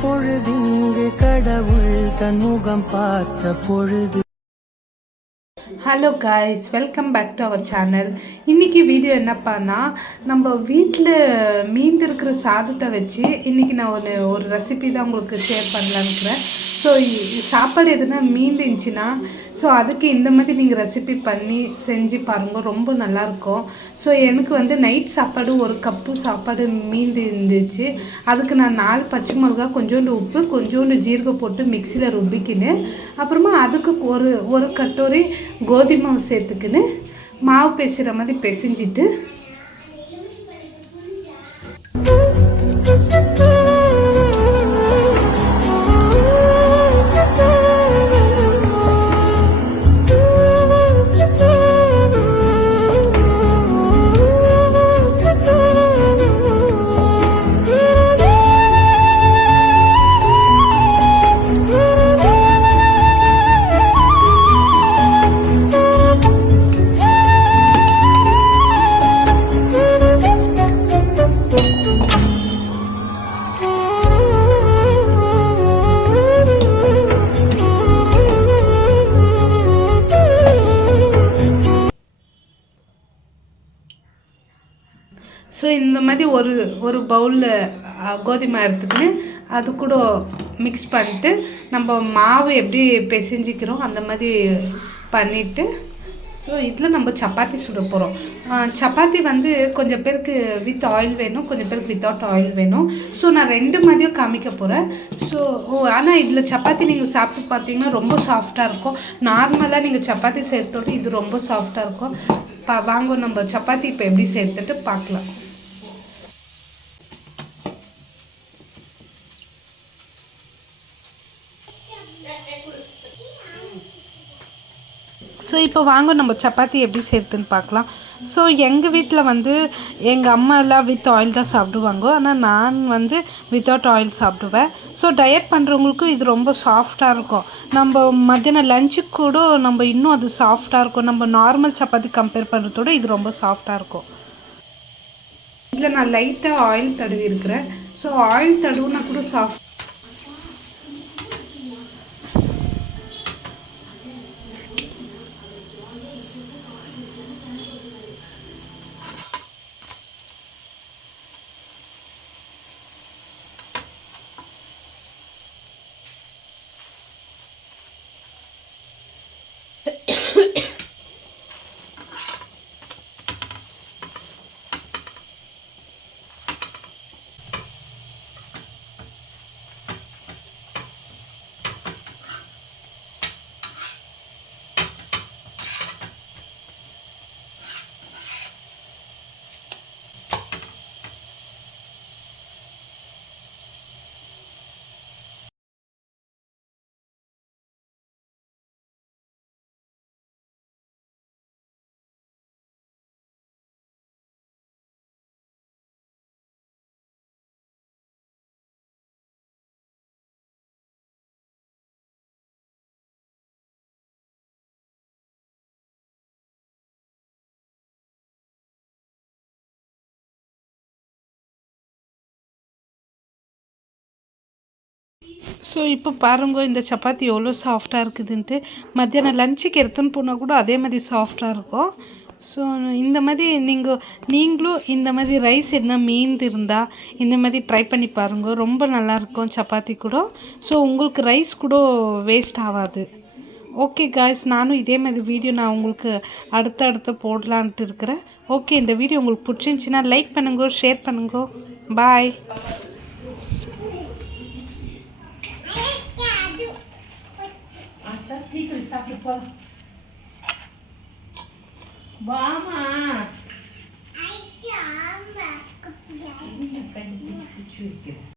பொழுதிங்கு கடவுள் தன் முகம் பார்த்த பொழுது. Hello guys, welcome back to our channel. இன்றைக்கி வீடியோ என்னப்பான்னா, நம்ம வீட்டில் மீந்திருக்கிற சாதத்தை வச்சு இன்றைக்கி நான் ஒரு ரெசிபி தான் உங்களுக்கு ஷேர் பண்ணலான்னுக்கிறேன். ஸோ சாப்பாடு எதுனா மீந்துச்சுன்னா அதுக்கு இந்த மாதிரி நீங்கள் ரெசிபி பண்ணி செஞ்சு பாருங்கள், ரொம்ப நல்லாயிருக்கும். எனக்கு நைட் சாப்பாடு ஒரு கப்பு சாப்பாடு மீந்து இருந்துச்சு. அதுக்கு நான் 4 பச்சை மிளகா, கொஞ்சோண்டு உப்பு, கொஞ்சோண்டு ஜீரகம் போட்டு மிக்சியில் ருப்பிக்கின்னு, அப்புறமா அதுக்கு ஒரு கட்டோரி கோதுமை மாவு சேர்த்துக்கின்னு மாவு பேசுகிற மாதிரி பிசைஞ்சிட்டு இந்த மாதிரி ஒரு பவுலில் கோதுமை எடுத்துக்கின்னு அது கூட மிக்ஸ் பண்ணிட்டு நம்ம மாவு எப்படி பிசைஞ்சிக்கிறோம் அந்த மாதிரி பண்ணிவிட்டு இதில் நம்ம சப்பாத்தி சுட போகிறோம். சப்பாத்தி கொஞ்சம் பேருக்கு வித் ஆயில் வேணும், கொஞ்சம் பேருக்கு வித்தவுட் ஆயில் வேணும். நான் 2 மாதிரியும் காமிக்க போகிறேன். ஆனால் இதில் சப்பாத்தி நீங்கள் சாப்பிட்டு பார்த்தீங்கன்னா ரொம்ப சாஃப்டாக இருக்கும். நார்மலாக நீங்கள் சப்பாத்தி செய்கிறதோடு இது ரொம்ப சாஃப்டாக இருக்கும். வாங்க நம்ம சப்பாத்தி இப்போ எப்படி செய்கிறதுட்டு பார்க்கலாம். இப்போ வாங்க நம்ம சப்பாத்தி எப்படி செய்கிறதுன்னு பார்க்கலாம். எங்கள் வீட்டில் எங்கள் அம்மா எல்லாம் வித் ஆயில் தான் சாப்பிடுவாங்க. ஆனால் நான் வித்தவுட் ஆயில் சாப்பிடுவேன். டயட் பண்ணுறவங்களுக்கும் இது ரொம்ப சாஃப்டாக இருக்கும். நம்ம மத்தியானம் லஞ்சுக்கு கூட நம்ம இன்னும் அது சாஃப்டாக இருக்கும். நம்ம நார்மல் சப்பாத்தி கம்பேர் பண்ணுறதோட இது ரொம்ப சாஃப்டாக இருக்கும். இதில் நான் லைட்டாக ஆயில் தடவி இருக்கிறேன். ஆயில் தடவுனா கூட சாஃப்ட். இப்போ பாருங்க இந்த சப்பாத்தி எவ்வளோ சாஃப்டாக இருக்குதுன்ட்டு. மத்தியானம் லஞ்சுக்கு எடுத்துன்னு போனால் கூட அதே மாதிரி சாஃப்டாக இருக்கும். இந்த மாதிரி நீங்களும் இந்த மாதிரி ரைஸ் எதுனா மீந்து இருந்தால் இந்த மாதிரி ட்ரை பண்ணி பாருங்க, ரொம்ப நல்லாயிருக்கும் சப்பாத்தி கூட. உங்களுக்கு ரைஸ் கூட வேஸ்ட் ஆகாது. ஓகே காய்ஸ், நானும் இதே மாதிரி வீடியோ நான் உங்களுக்கு அடுத்த போடலான்ட்டு இருக்கிறேன். ஓகே, இந்த வீடியோ உங்களுக்கு பிடிச்சிருந்துச்சின்னா லைக் பண்ணுங்க, ஷேர் பண்ணுங்க. பாய். சீக்கிரம் சாப்பிட்டு போகலாம். வாமா.